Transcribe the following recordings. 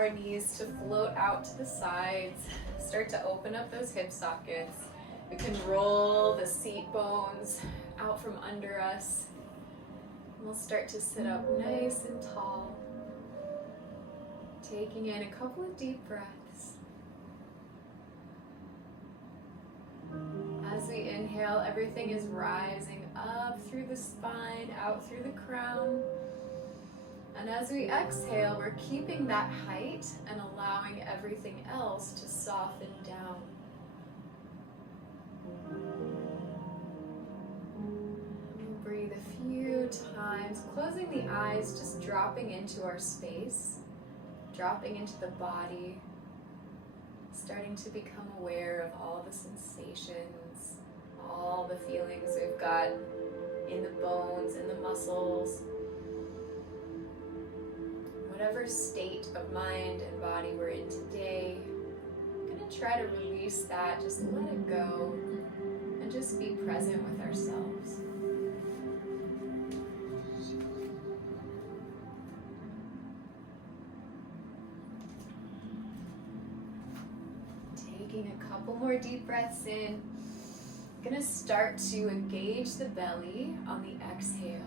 our knees to float out to the sides. Start to open up those hip sockets. We can roll the seat bones out from under us. We'll start to sit up nice and tall. Taking in a couple of deep breaths. As we inhale, everything is rising up through the spine, out through the crown. And as we exhale, we're keeping that height and allowing everything else to soften down. We'll breathe a few times, closing the eyes, just dropping into our space, dropping into the body, starting to become aware of all the sensations, all the feelings we've got in the bones and the muscles. Whatever state of mind and body we're in today, I'm going to try to release that, just let it go, and just be present with ourselves. Taking a couple more deep breaths in, I'm going to start to engage the belly on the exhale.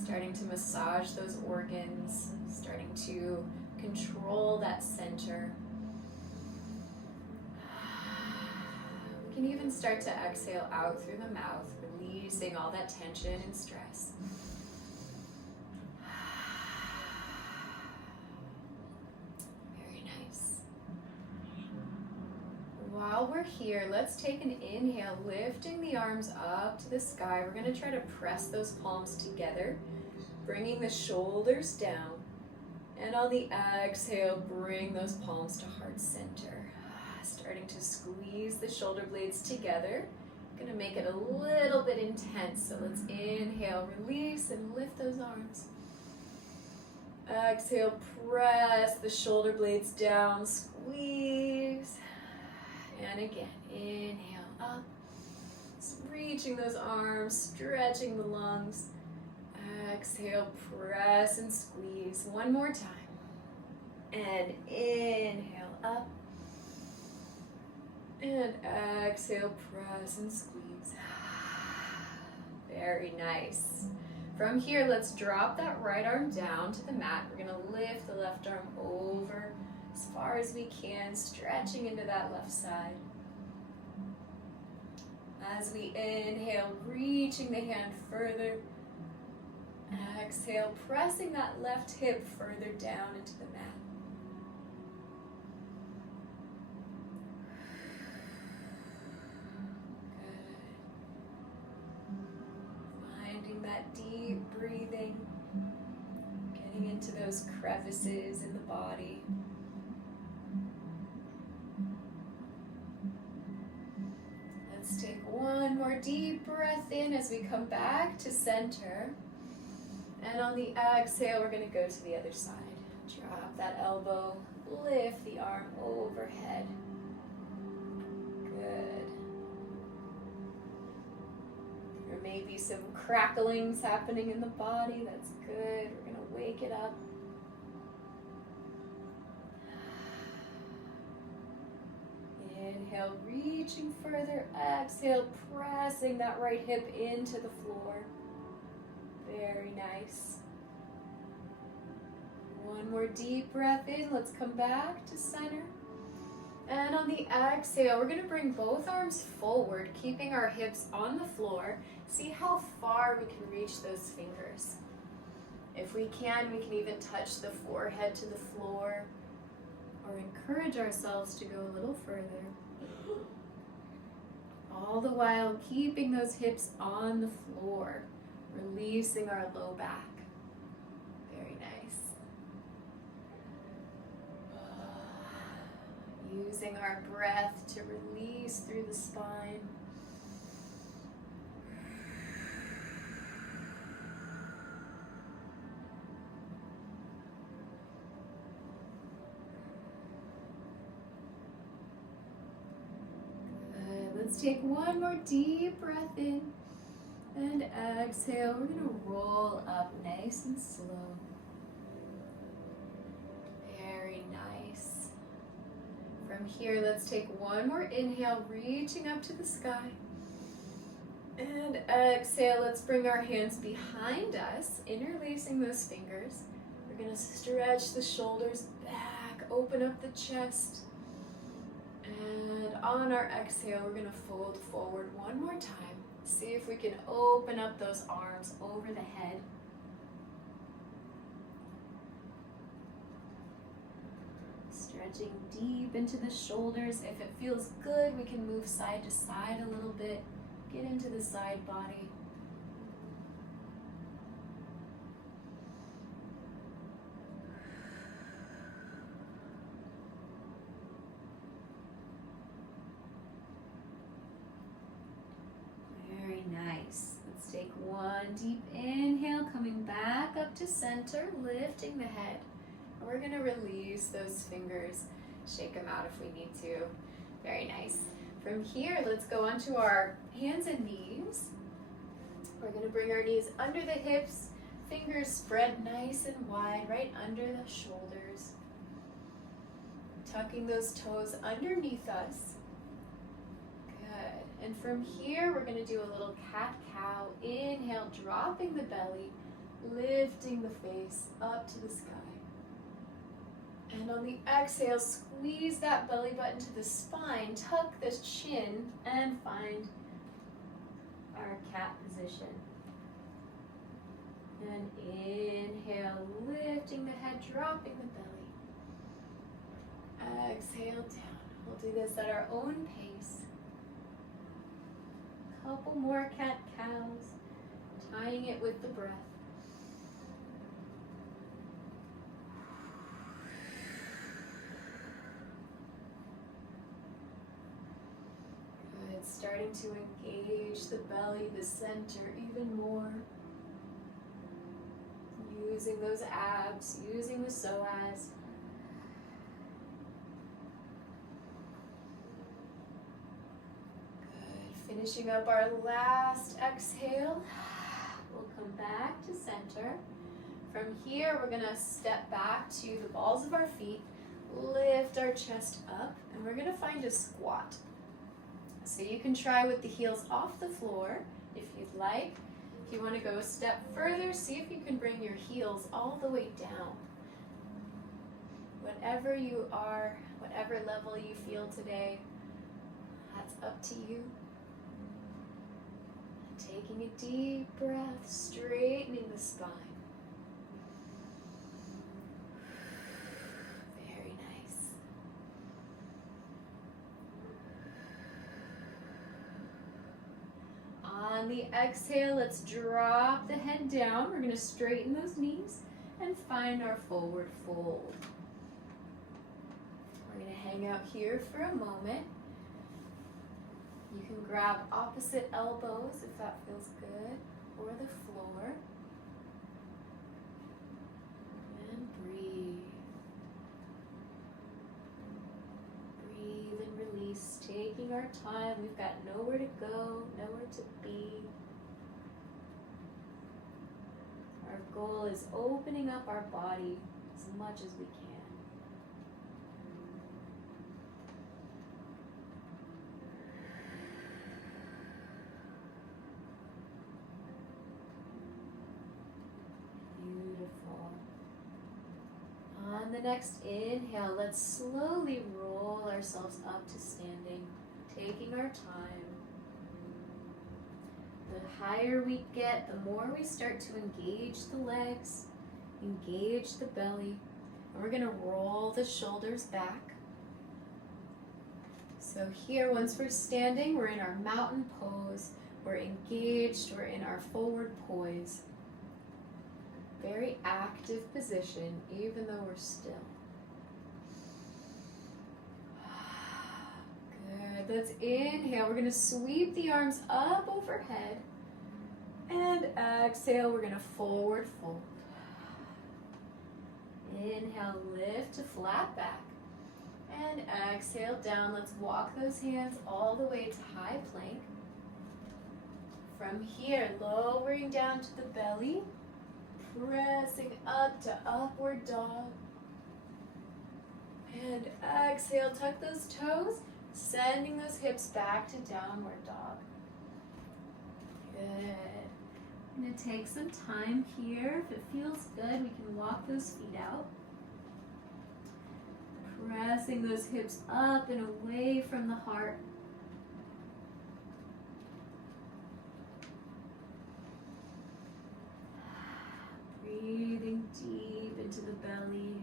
Starting to massage those organs, starting to control that center. We can even start to exhale out through the mouth, releasing all that tension and stress. Very nice. While we're here, let's take an inhale, lifting the arms up to the sky. We're going to try to press those palms together, bringing the shoulders down. And on the exhale, bring those palms to heart center. Starting to squeeze the shoulder blades together. Going to make it a little bit intense. So let's inhale, release, and lift those arms. Exhale, press the shoulder blades down, squeeze. And again, inhale up, reaching those arms, stretching the lungs. Exhale, press and squeeze. One more time. And inhale up. And exhale, press and squeeze. Very nice. From here, let's drop that right arm down to the mat. We're going to lift the left arm over as far as we can, stretching into that left side. As we inhale, reaching the hand further. Exhale, pressing that left hip further down into the mat. Good. Finding that deep breathing, getting into those crevices in the body. Let's take one more deep breath in as we come back to center. And on the exhale, we're going to go to the other side. Drop that elbow, lift the arm overhead. Good. There may be some cracklings happening in the body. That's good. We're going to wake it up. Inhale, reaching further. Exhale, pressing that right hip into the floor. Very nice. One more deep breath in. Let's come back to center. And on the exhale, we're going to bring both arms forward, keeping our hips on the floor. See how far we can reach those fingers. If we can even touch the forehead to the floor, or encourage ourselves to go a little further. All the while keeping those hips on the floor, releasing our low back. Very nice. Using our breath to release through the spine. Let's take one more deep breath in and exhale. We're going to roll up nice and slow. Very nice. From here, let's take one more inhale, reaching up to the sky. And exhale, let's bring our hands behind us, interlacing those fingers. We're gonna stretch the shoulders back, open up the chest. And on our exhale, we're gonna fold forward one more time. See if we can open up those arms over the head. Stretching deep into the shoulders. If it feels good, we can move side to side a little bit. Get into the side body. Very nice. Let's take one deep inhale, coming back up to center, lifting the head. And we're gonna release those fingers, shake them out if we need to. Very nice. From here, let's go onto our hands and knees. We're gonna bring our knees under the hips, fingers spread nice and wide, right under the shoulders. Tucking those toes underneath us. Good. And from here, we're gonna do a little cat-cow. Inhale, dropping the belly, lifting the face up to the sky. And on the exhale, squeeze that belly button to the spine, tuck the chin, and find our cat position. And inhale, lifting the head, dropping the belly. Exhale down. We'll do this at our own pace. Couple more cat-cows, tying it with the breath. Starting to engage the belly, the center even more. Using those abs, using the psoas. Good. Finishing up our last exhale. We'll come back to center. From here, we're gonna step back to the balls of our feet, lift our chest up, and we're gonna find a squat. So you can try with the heels off the floor if you'd like. If you want to go a step further, see if you can bring your heels all the way down. Whatever you are, whatever level you feel today, that's up to you. Taking a deep breath, straightening the spine. On the exhale, let's drop the head down. We're going to straighten those knees and find our forward fold. We're going to hang out here for a moment. You can grab opposite elbows if that feels good, or the floor. And breathe. Breathe and release, taking our time. We've got nowhere to go, nowhere to be. Our goal is opening up our body as much as we can. Beautiful. On the next inhale, let's slowly roll ourselves up to standing, taking our time. The higher we get, the more we start to engage the legs, engage the belly, and we're going to roll the shoulders back. So here, once we're standing, we're in our mountain pose, we're engaged, we're in our forward poise. Very active position, even though we're still. Good, let's inhale. We're gonna sweep the arms up overhead. And exhale, we're gonna forward fold. Inhale, lift to flat back. And exhale down. Let's walk those hands all the way to high plank. From here, lowering down to the belly. Pressing up to upward dog. And exhale, tuck those toes, sending those hips back to downward dog. Good. I'm going to take some time here. If it feels good, we can walk those feet out. Pressing those hips up and away from the heart. Breathing deep into the belly.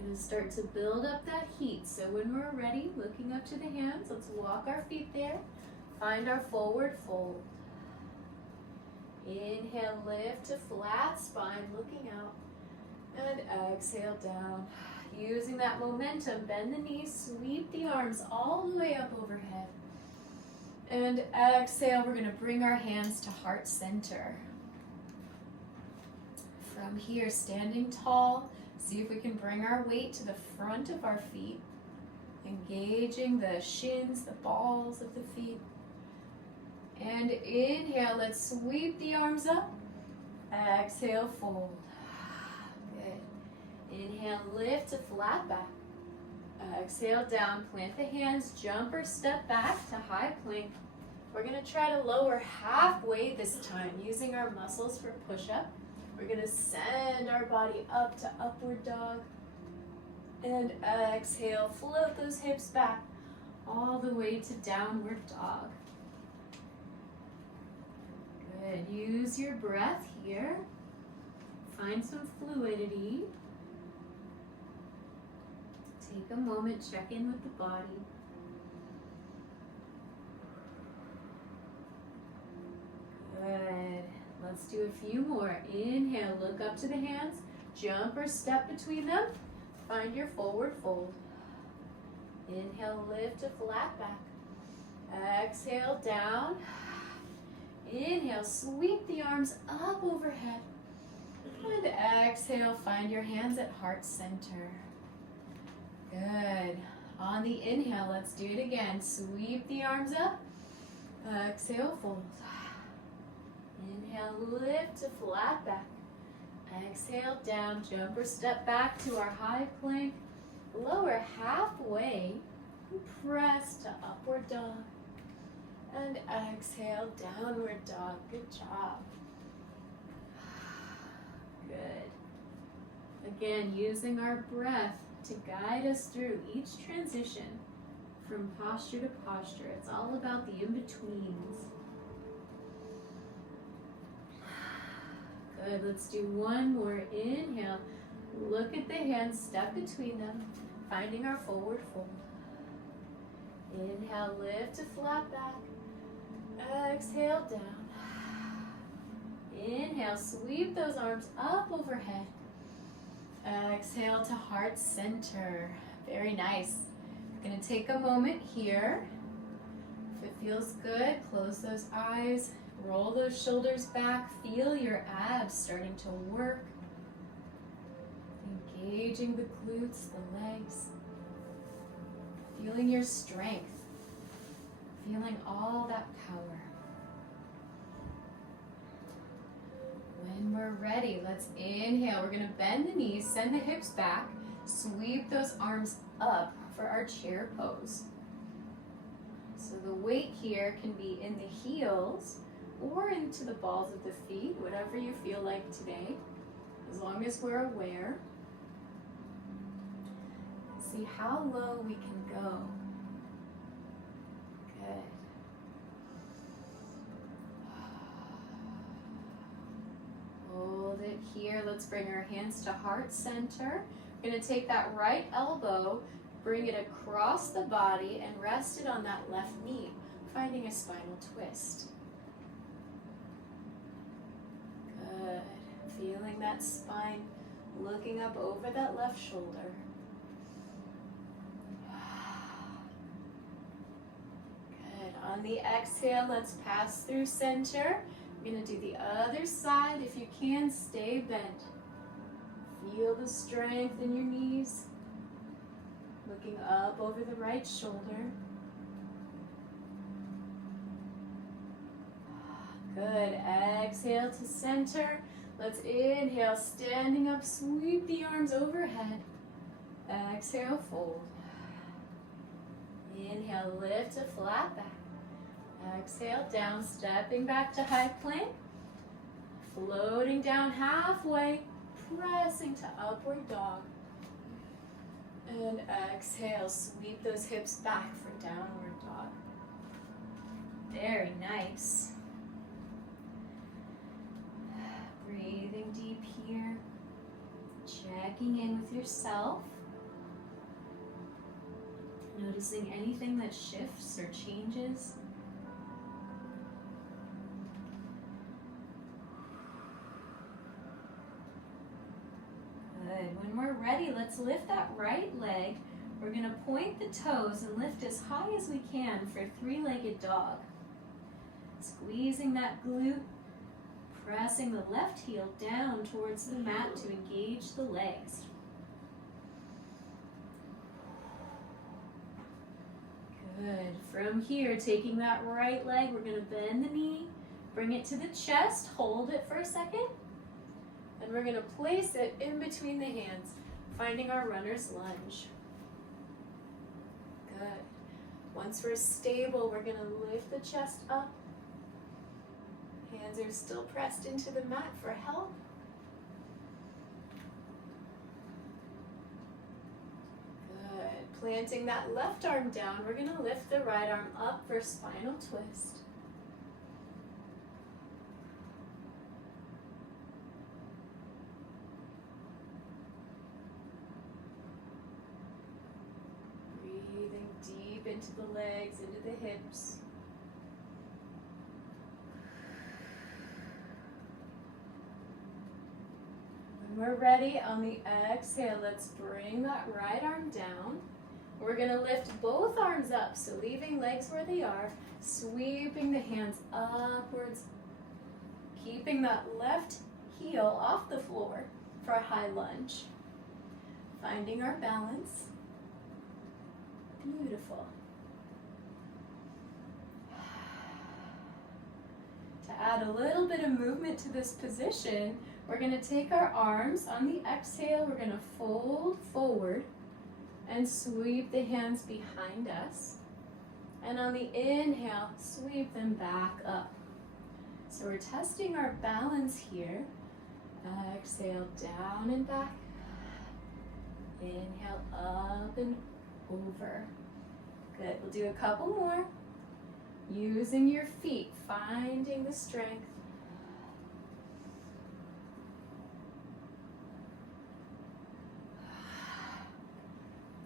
Going to start to build up that heat. So when we're ready, looking up to the hands, let's walk our feet there. Find our forward fold. Inhale, lift to flat spine, looking out. And exhale down. Using that momentum, bend the knees, sweep the arms all the way up overhead. And exhale, we're going to bring our hands to heart center. From here, standing tall, see if we can bring our weight to the front of our feet, engaging the shins, the balls of the feet. And inhale, let's sweep the arms up. Exhale, fold. Good. Inhale, lift to flat back. Exhale, down, plant the hands, jump or step back to high plank. We're going to try to lower halfway this time, using our muscles for push-up. We're going to send our body up to upward dog. And exhale, float those hips back all the way to downward dog. Good. Use your breath here. Find some fluidity. Take a moment, check in with the body. Good. Let's do a few more. Inhale, look up to the hands, jump or step between them. Find your forward fold. Inhale, lift to flat back. Exhale, down. Inhale, sweep the arms up overhead. And exhale, find your hands at heart center. Good. On the inhale, let's do it again. Sweep the arms up. Exhale, fold. Inhale, lift to flat back. Exhale, down, jump or step back to our high plank. Lower halfway, press to upward dog. And exhale, downward dog. Good job. Good. Again, using our breath to guide us through each transition from posture to posture. It's all about the in-betweens. Good, let's do one more. Inhale, look at the hands, step between them, finding our forward fold. Inhale, lift to flat back. Exhale, down. Inhale, sweep those arms up overhead. Exhale to heart center. Very nice. We're going to take a moment here. If it feels good, close those eyes. Roll those shoulders back. Feel your abs starting to work. Engaging the glutes, the legs. Feeling your strength. Feeling all that power. When we're ready, let's inhale. We're going to bend the knees, send the hips back, sweep those arms up for our chair pose. So the weight here can be in the heels or into the balls of the feet, whatever you feel like today, as long as we're aware. See how low we can go. Good. Hold it here. Let's bring our hands to heart center. We're going to take that right elbow, bring it across the body, and rest it on that left knee, finding a spinal twist. Good. Feeling that spine looking up over that left shoulder. Good. On the exhale, let's pass through center. We're going to do the other side. If you can, stay bent. Feel the strength in your knees. Looking up over the right shoulder. Good. Exhale to center. Let's inhale, standing up, sweep the arms overhead. Exhale, fold. Inhale, lift to flat back. Exhale, down, stepping back to high plank. Floating down halfway, pressing to upward dog. And exhale, sweep those hips back for downward dog. Very nice. Breathing deep here. Checking in with yourself. Noticing anything that shifts or changes. Good. When we're ready, let's lift that right leg. We're going to point the toes and lift as high as we can for three-legged dog. Squeezing that glute, pressing the left heel down towards the mat to engage the legs. Good. From here, taking that right leg, we're going to bend the knee, bring it to the chest, hold it for a second, and we're going to place it in between the hands, finding our runner's lunge. Good. Once we're stable, we're going to lift the chest up. Hands are still pressed into the mat for help. Good. Planting that left arm down, we're going to lift the right arm up for spinal twist. Breathing deep into the legs, into the hips. When we're ready, on the exhale, let's bring that right arm down. We're going to lift both arms up, so leaving legs where they are, sweeping the hands upwards, keeping that left heel off the floor for a high lunge. Finding our balance. Beautiful. To add a little bit of movement to this position, we're going to take our arms. On the exhale, we're going to fold forward and sweep the hands behind us. And on the inhale, sweep them back up. So we're testing our balance here. Exhale, down and back. Inhale, up and over. Good. We'll do a couple more. Using your feet, finding the strength.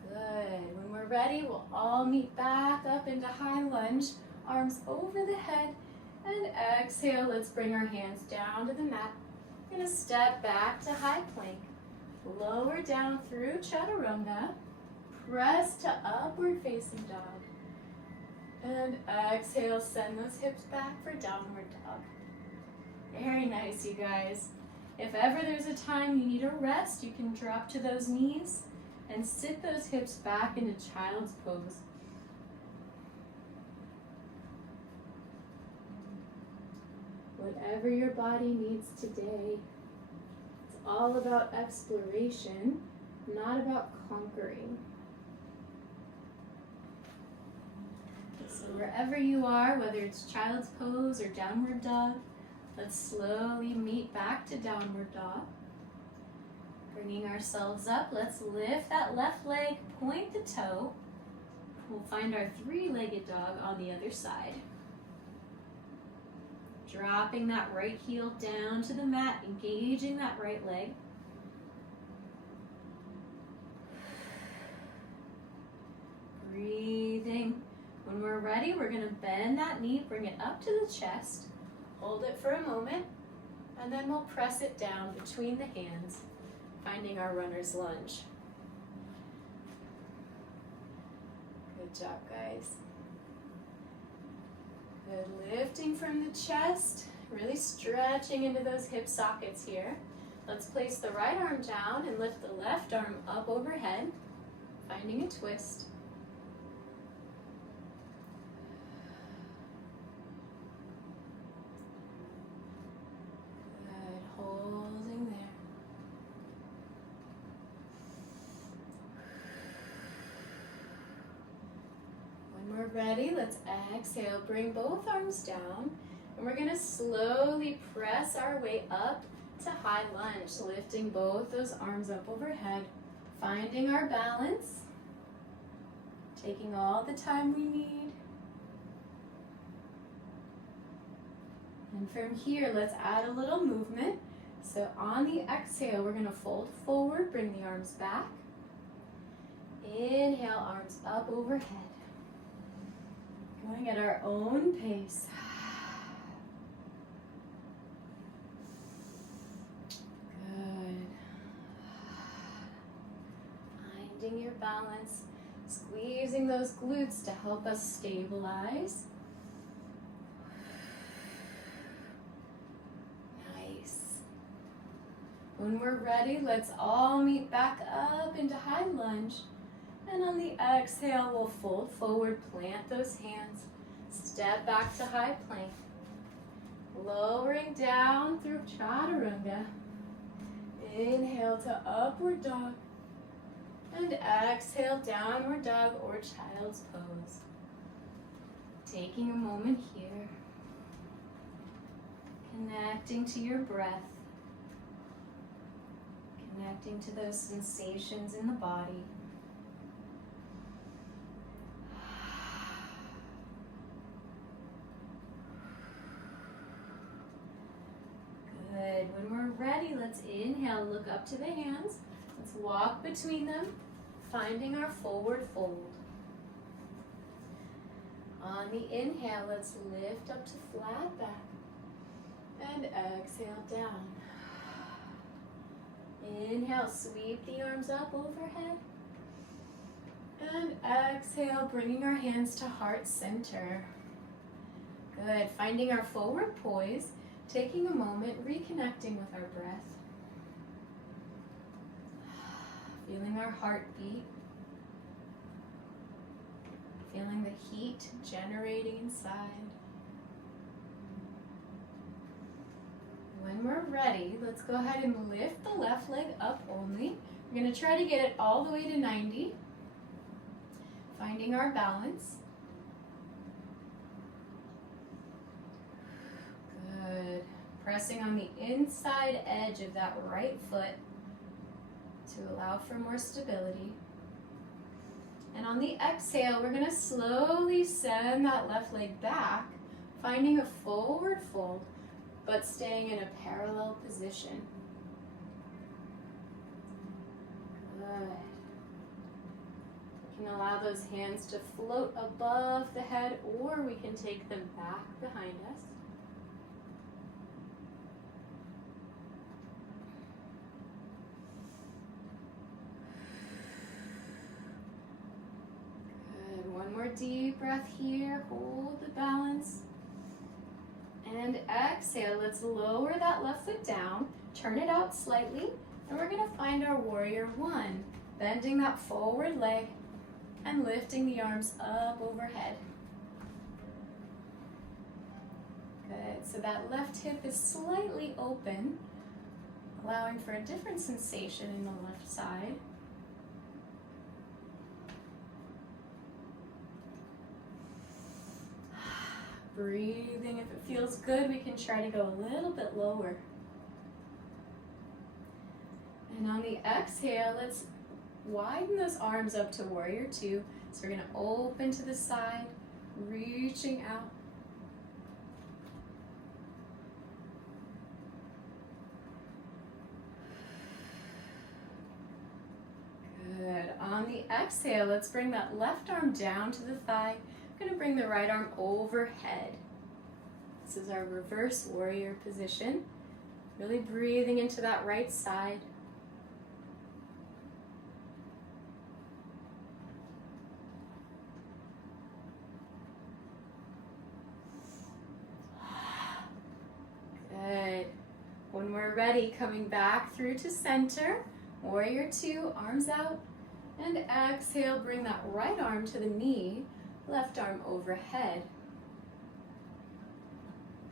Good. When we're ready, we'll all meet back up into high lunge, arms over the head, and exhale. Let's bring our hands down to the mat. We're going to step back to high plank. Lower down through chaturanga. Press to upward facing dog. And exhale, send those hips back for downward dog. Very nice, you guys. If ever there's a time you need a rest, you can drop to those knees and sit those hips back into child's pose. Whatever your body needs today. It's all about exploration, not about conquering. So wherever you are, whether it's child's pose or downward dog, let's slowly meet back to downward dog. Bringing ourselves up, let's lift that left leg, point the toe. We'll find our three-legged dog on the other side. Dropping that right heel down to the mat, engaging that right leg. Breathing. When we're ready, we're going to bend that knee, bring it up to the chest, hold it for a moment, and then we'll press it down between the hands, finding our runner's lunge. Good job, guys. Good. Lifting from the chest, really stretching into those hip sockets here. Let's place the right arm down and lift the left arm up overhead, finding a twist. ready, let's exhale. Bring both arms down. And we're going to slowly press our way up to high lunge, lifting both those arms up overhead, finding our balance, taking all the time we need. And from here, let's add a little movement. So on the exhale, we're going to fold forward, bring the arms back. Inhale, arms up overhead. Going at our own pace. Good. Finding your balance, squeezing those glutes to help us stabilize. Nice. When we're ready, let's all meet back up into high lunge. And on the exhale, we'll fold forward, plant those hands, step back to high plank. Lowering down through chaturanga. Inhale to upward dog. And exhale, downward dog or child's pose. Taking a moment here. Connecting to your breath. Connecting to those sensations in the body. Good. When we're ready, let's inhale, look up to the hands. Let's walk between them, finding our forward fold. On the inhale, let's lift up to flat back. And exhale down. Inhale, sweep the arms up overhead. And exhale, bringing our hands to heart center. Good. Finding our forward poise. Taking a moment, reconnecting with our breath. Feeling our heartbeat. Feeling the heat generating inside. When we're ready, let's go ahead and lift the left leg up only. We're going to try to get it all the way to 90. Finding our balance. Good. Pressing on the inside edge of that right foot to allow for more stability. And on the exhale, we're going to slowly send that left leg back, finding a forward fold, but staying in a parallel position. Good. We can allow those hands to float above the head, or we can take them back behind us. One more deep breath here, hold the balance. And exhale, let's lower that left foot down, turn it out slightly, and we're gonna find our warrior one, bending that forward leg and lifting the arms up overhead. Good, so that left hip is slightly open, allowing for a different sensation in the left side. Breathing, if it feels good, we can try to go a little bit lower. And on the exhale, let's widen those arms up to warrior two. So we're going to open to the side, reaching out. Good. On the exhale, let's bring that left arm down to the thigh. We're going to bring the right arm overhead. This is our reverse warrior position. Really breathing into that right side. Good. When we're ready, coming back through to center. Warrior two, arms out. And exhale, bring that right arm to the knee. Left arm overhead.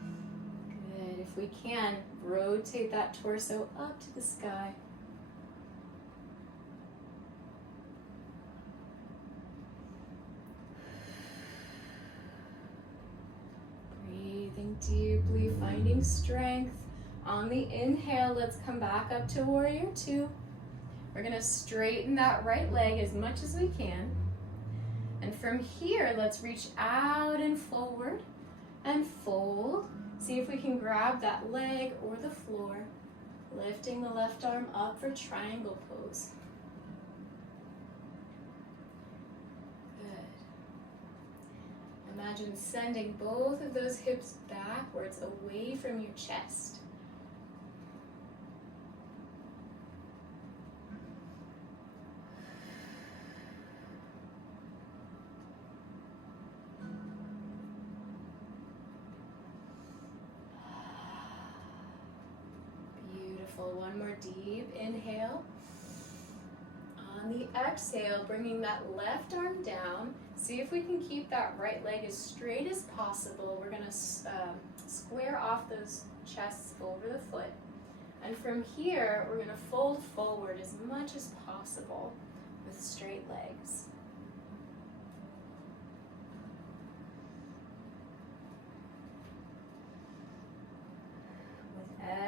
Good. If we can, rotate that torso up to the sky. finding strength. On the inhale, let's come back up to warrior two. We're gonna straighten that right leg as much as we can. And from here, let's reach out and forward and fold. See if we can grab that leg or the floor. Lifting the left arm up for triangle pose. Good. Imagine sending both of those hips backwards away from your chest. One more deep inhale. On the exhale, bringing that left arm down. See if we can keep that right leg as straight as possible. We're going to square off those chests over the foot. And from here, we're going to fold forward as much as possible with straight legs.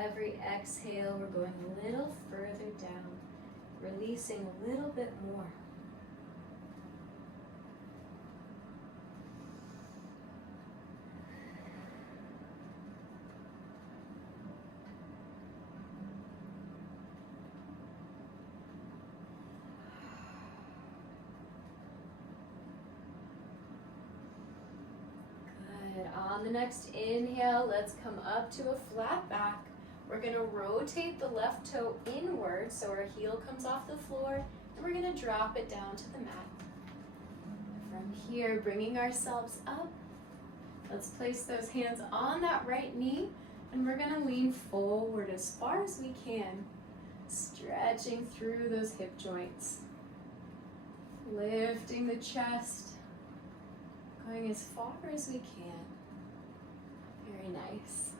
Every exhale, we're going a little further down, releasing a little bit more. Good. On the next inhale, let's come up to a flat back. We're going to rotate the left toe inward so our heel comes off the floor, and we're going to drop it down to the mat. From here, bringing ourselves up, let's place those hands on that right knee, and we're going to lean forward as far as we can, stretching through those hip joints. Lifting the chest, going as far as we can. Very nice.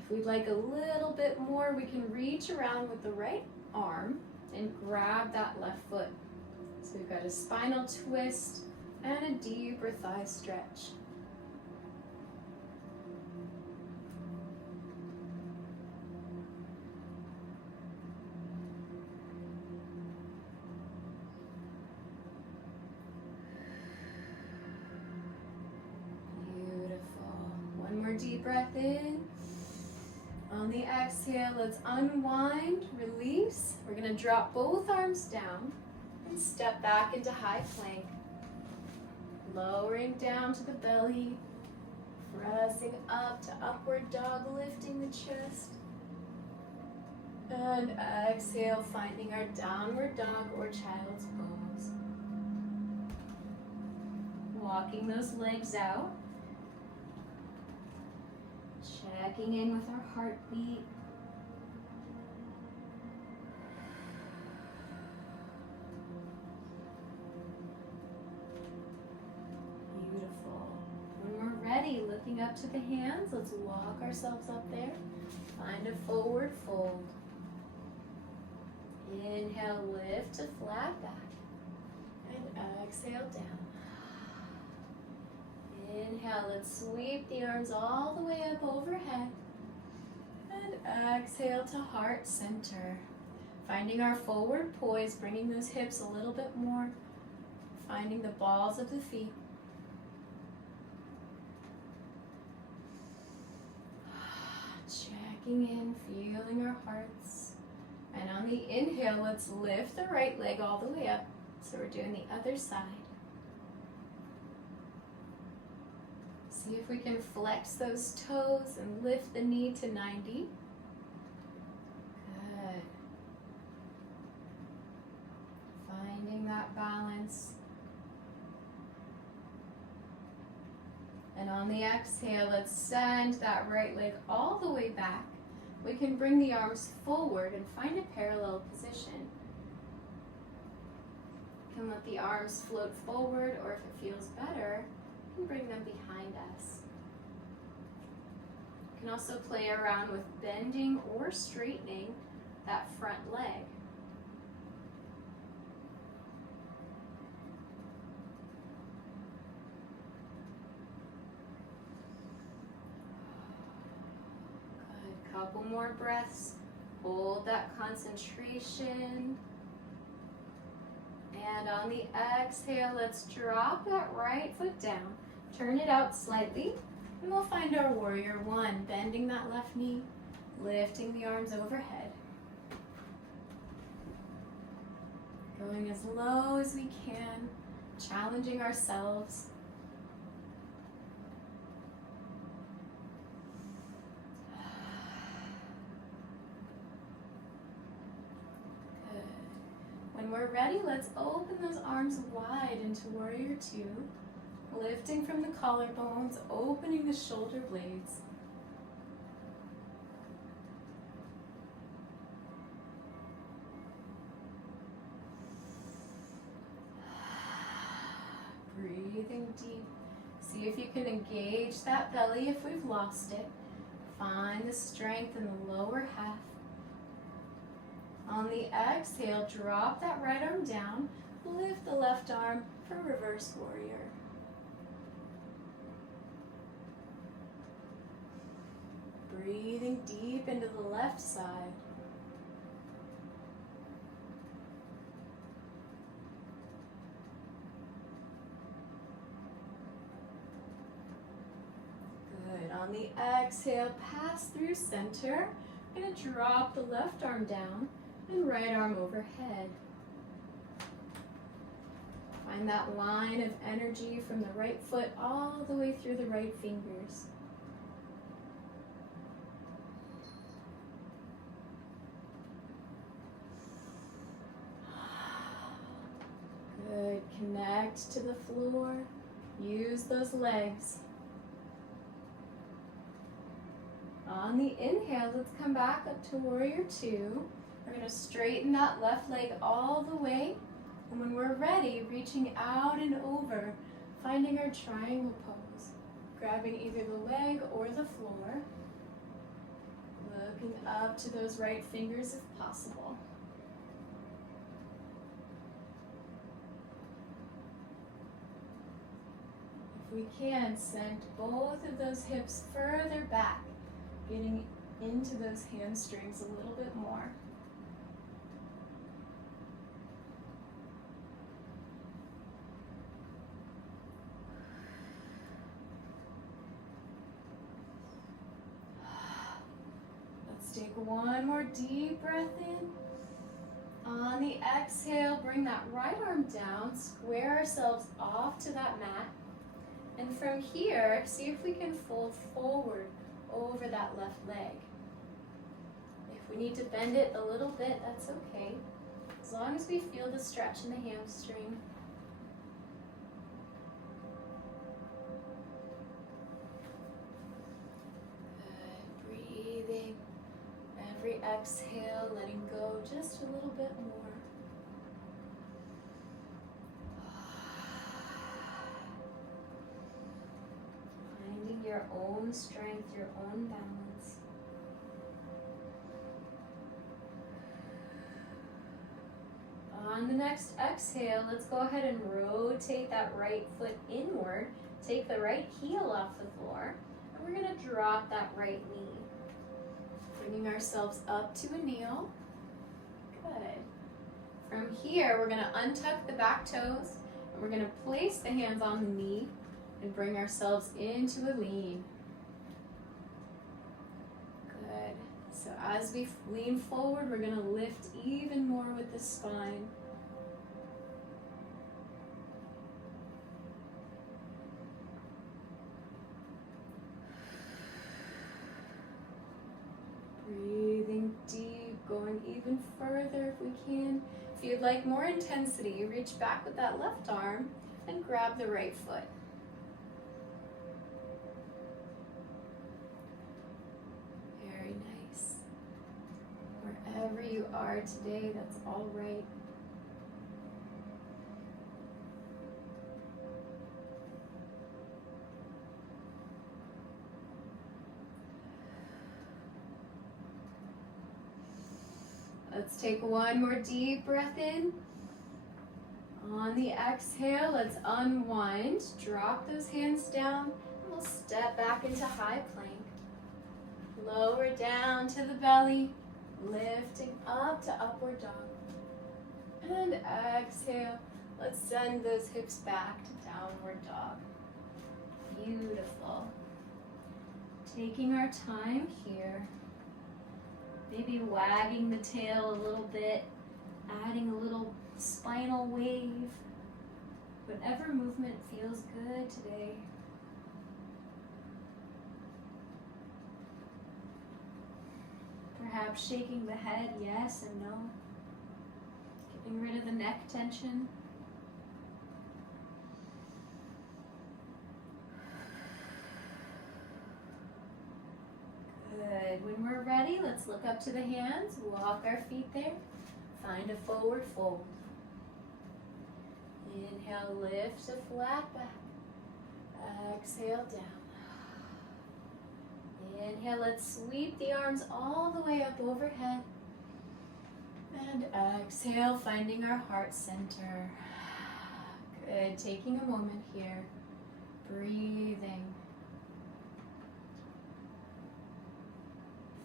If we'd like a little bit more, we can reach around with the right arm and grab that left foot. So we've got a spinal twist and a deeper thigh stretch. Beautiful. One more deep breath in. On the exhale, let's unwind, release. We're going to drop both arms down and step back into high plank. Lowering down to the belly, pressing up to upward dog, lifting the chest. And exhale, finding our downward dog or child's pose. Walking those legs out. Checking in with our heartbeat. Beautiful. When we're ready, looking up to the hands, let's walk ourselves up there. Find a forward fold. Inhale, lift to flat back. And exhale down. Inhale, let's sweep the arms all the way up overhead. And exhale to heart center. Finding our forward poise, bringing those hips a little bit more. Finding the balls of the feet. Checking in, feeling our hearts. And on the inhale, let's lift the right leg all the way up. So we're doing the other side. See if we can flex those toes and lift the knee to 90. Good. Finding that balance. And on the exhale, let's send that right leg all the way back. We can bring the arms forward and find a parallel position. You can let the arms float forward, or if it feels better, you can bring them behind us. You can also play around with bending or straightening that front leg. couple more breaths. Hold that concentration. And on the exhale, let's drop that right foot down. Turn it out slightly, and we'll find our warrior one, bending that left knee, lifting the arms overhead. Going as low as we can, challenging ourselves. Good. When we're ready, let's open those arms wide into warrior two, lifting from the collarbones, opening the shoulder blades. Breathing deep. See if you can engage that belly if we've lost it. Find the strength in the lower half. On the exhale, drop that right arm down. Lift the left arm for reverse warrior. Breathing deep into the left side. Good. On the exhale, pass through center. I'm going to drop the left arm down and right arm overhead. Find that line of energy from the right foot all the way through the right fingers. Good. Connect to the floor. Use those legs. On the inhale, let's come back up to warrior two. We're going to straighten that left leg all the way. And when we're ready, reaching out and over, finding our triangle pose. Grabbing either the leg or the floor. Looking up to those right fingers if possible. If we can, send both of those hips further back, getting into those hamstrings a little bit more. Let's take one more deep breath in. On the exhale, bring that right arm down, square ourselves off to that mat. And from here, see if we can fold forward over that left leg. If we need to bend it a little bit, that's okay. As long as we feel the stretch in the hamstring. Good. Breathing. Every exhale, letting go just a little bit more. Finding your own strength, your own balance. On the next exhale, let's go ahead and rotate that right foot inward. Take the right heel off the floor, and we're going to drop that right knee. Bringing ourselves up to a kneel. Good. From here, we're going to untuck the back toes, and we're going to place the hands on the knee and bring ourselves into a lean. Good. So as we lean forward, we're going to lift even more with the spine. Breathing deep, going even further if we can. If you'd like more intensity, reach back with that left arm and grab the right foot. Very nice. Wherever you are today, that's all right. Let's take one more deep breath in. On the exhale, let's unwind. Drop those hands down, and we'll step back into high plank. Lower down to the belly, lifting up to upward dog. And exhale. Let's send those hips back to downward dog. Beautiful. Taking our time here. Maybe wagging the tail a little bit, adding a little spinal wave. Whatever movement feels good today. Perhaps shaking the head, yes and no. Getting rid of the neck tension. Good. When we're ready, let's look up to the hands, walk our feet there, find a forward fold. Inhale, lift to flat back. Exhale, down. Inhale, let's sweep the arms all the way up overhead. And exhale, finding our heart center. Good. Taking a moment here, breathing.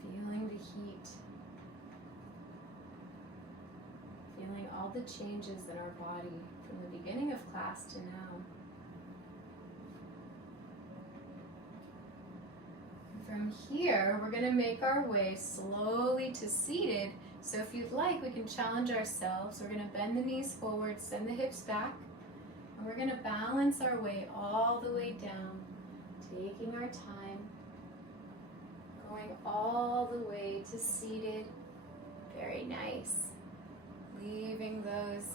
Feeling the heat. Feeling all the changes in our body from the beginning of class to now. From here, we're going to make our way slowly to seated. So if you'd like, we can challenge ourselves. We're going to bend the knees forward, send the hips back, and we're going to balance our way all the way down, taking our time, going all the way to seated. Very nice. Leaving those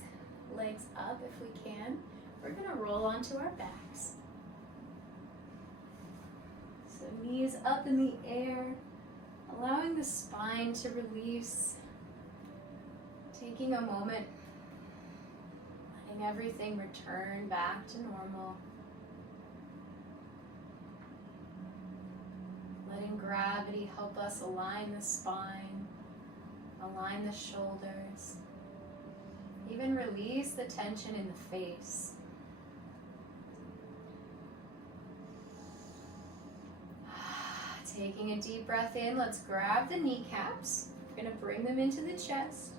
legs up if we can. We're going to roll onto our backs. So knees up in the air, allowing the spine to release. Taking a moment, letting everything return back to normal. Letting gravity help us align the spine, align the shoulders. Even release the tension in the face. Taking a deep breath in, let's grab the kneecaps. We're going to bring them into the chest.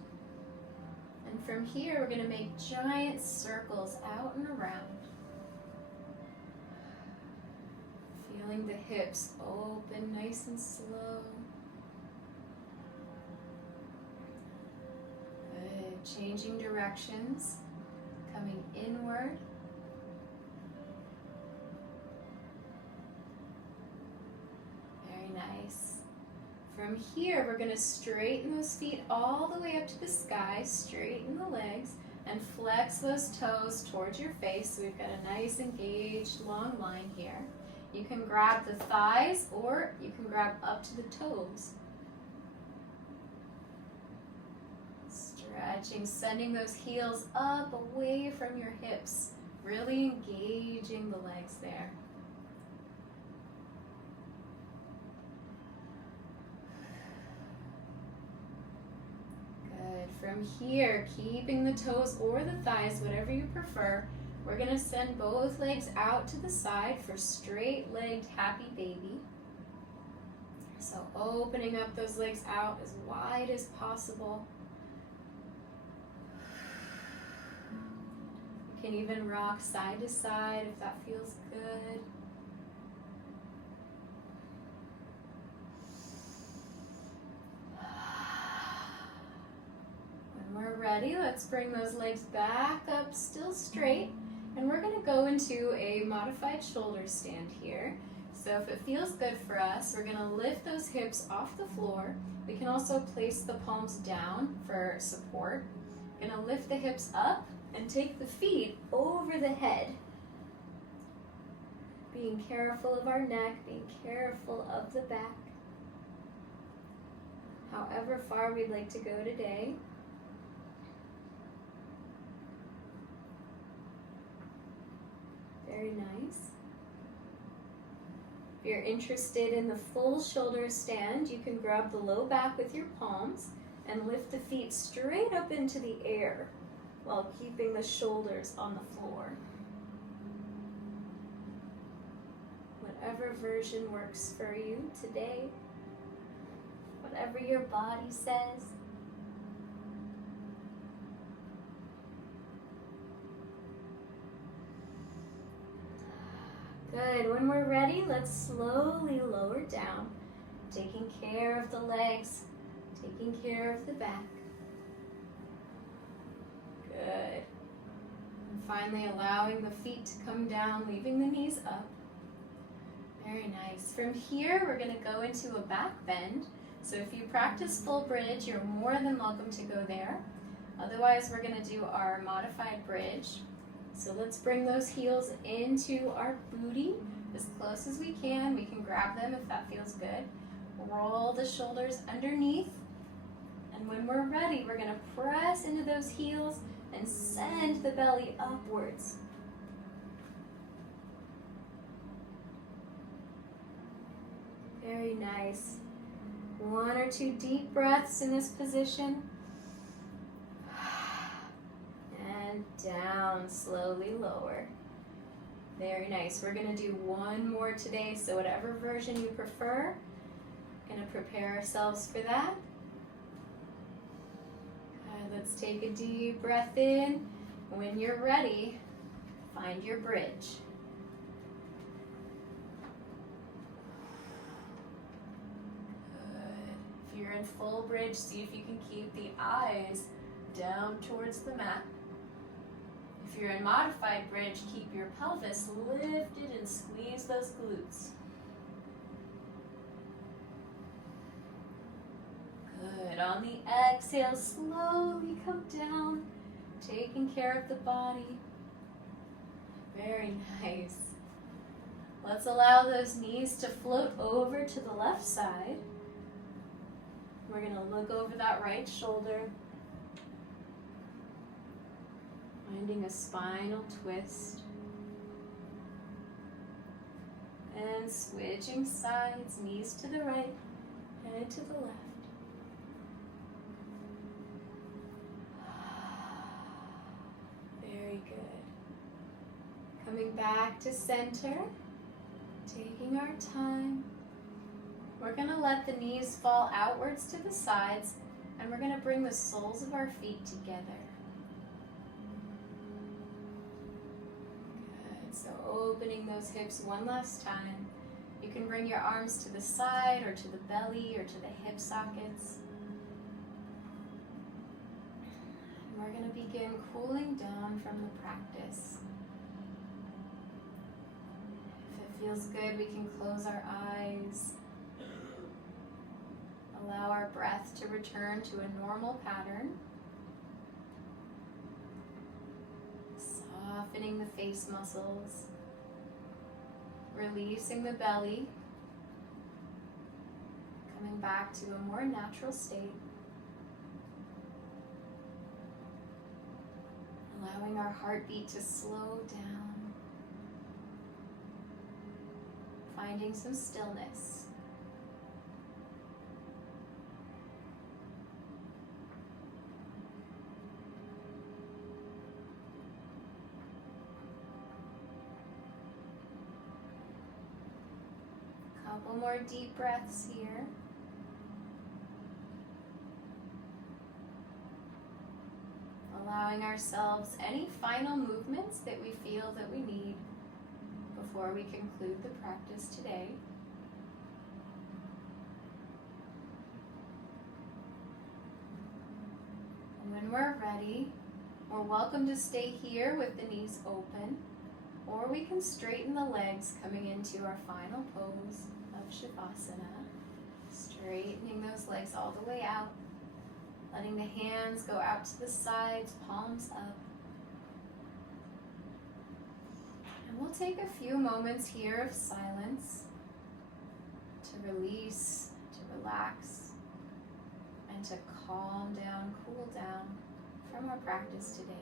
And from here, we're going to make giant circles out and around. Feeling the hips open nice and slow. Good. Changing directions, coming inward. Very nice. From here, we're going to straighten those feet all the way up to the sky, straighten the legs, and flex those toes towards your face. So we've got a nice engaged long line here. You can grab the thighs or you can grab up to the toes. Stretching, sending those heels up away from your hips, really engaging the legs there. Good. From here, keeping the toes or the thighs, whatever you prefer, we're going to send both legs out to the side for straight-legged happy baby. So opening up those legs out as wide as possible. You can even rock side to side if that feels good. When we're ready, let's bring those legs back up, still straight. And we're going to go into a modified shoulder stand here. So if it feels good for us, we're going to lift those hips off the floor. We can also place the palms down for support. We're going to lift the hips up and take the feet over the head. Being careful of our neck, being careful of the back. However far we'd like to go today. Very nice. If you're interested in the full shoulder stand, you can grab the low back with your palms and lift the feet straight up into the air while keeping the shoulders on the floor. Whatever version works for you today. whatever your body says. Good. When we're ready, let's slowly lower down, taking care of the legs, taking care of the back. Good. And finally allowing the feet to come down, leaving the knees up. Very nice. From here, we're going to go into a back bend. So if you practice full bridge, you're more than welcome to go there. Otherwise, we're going to do our modified bridge. So let's bring those heels into our booty as close as we can. We can grab them if that feels good. Roll the shoulders underneath. And when we're ready, we're going to press into those heels and send the belly upwards. Very nice. 1 or 2 deep breaths in this position. And down, slowly lower. Very nice. We're going to do one more today, so whatever version you prefer. Going to prepare ourselves for that. Good. Let's take a deep breath in. When you're ready, find your bridge. If you're in full bridge, see if you can keep the eyes down towards the mat. If you're in modified bridge, keep your pelvis lifted and squeeze those glutes. Good. On the exhale, slowly come down, taking care of the body. Very nice. Let's allow those knees to float over to the left side. We're going to look over that right shoulder, finding a spinal twist, and switching sides, knees to the right, head to the left. Very good. Coming back to center, taking our time. We're going to let the knees fall outwards to the sides, and we're going to bring the soles of our feet together. Good. So opening those hips one last time. You can bring your arms to the side or to the belly or to the hip sockets. And we're going to begin cooling down from the practice. If it feels good, we can close our eyes. Allow our breath to return to a normal pattern. Softening the face muscles. Releasing the belly. Coming back to a more natural state. Allowing our heartbeat to slow down. Finding some stillness. Couple more deep breaths here. Allowing ourselves any final movements that we feel that we need before we conclude the practice today. And when we're ready, we're welcome to stay here with the knees open, or we can straighten the legs coming into our final pose of Shavasana, straightening those legs all the way out, letting the hands go out to the sides, palms up. And we'll take a few moments here of silence to release, to relax, and to calm down, cool down from our practice today.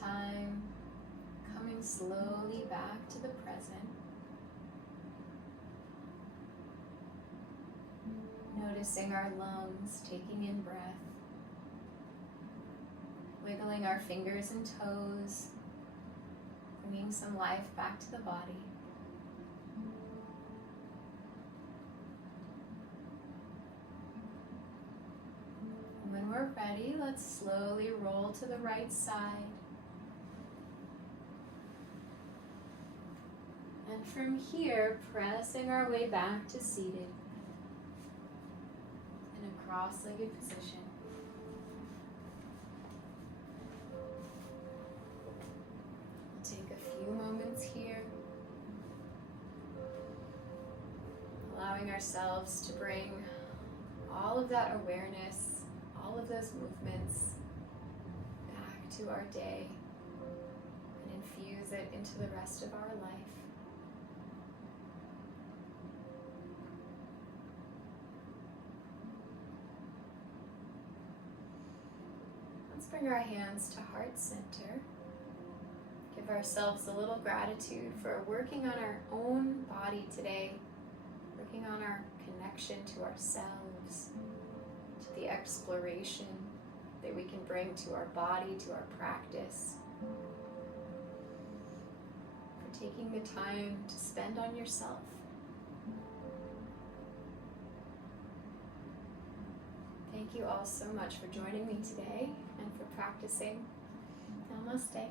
time, coming slowly back to the present. Noticing our lungs, taking in breath. Wiggling our fingers and toes, bringing some life back to the body. And when we're ready, let's slowly roll to the right side. And from here, pressing our way back to seated in a cross-legged position. Take a few moments here, allowing ourselves to bring all of that awareness, all of those movements back to our day and infuse it into the rest of our life. Let's bring our hands to heart center. Give ourselves a little gratitude for working on our own body today, working on our connection to ourselves, to the exploration that we can bring to our body, to our practice, for taking the time to spend on yourself. Thank you all so much for joining me today and for practicing. Namaste.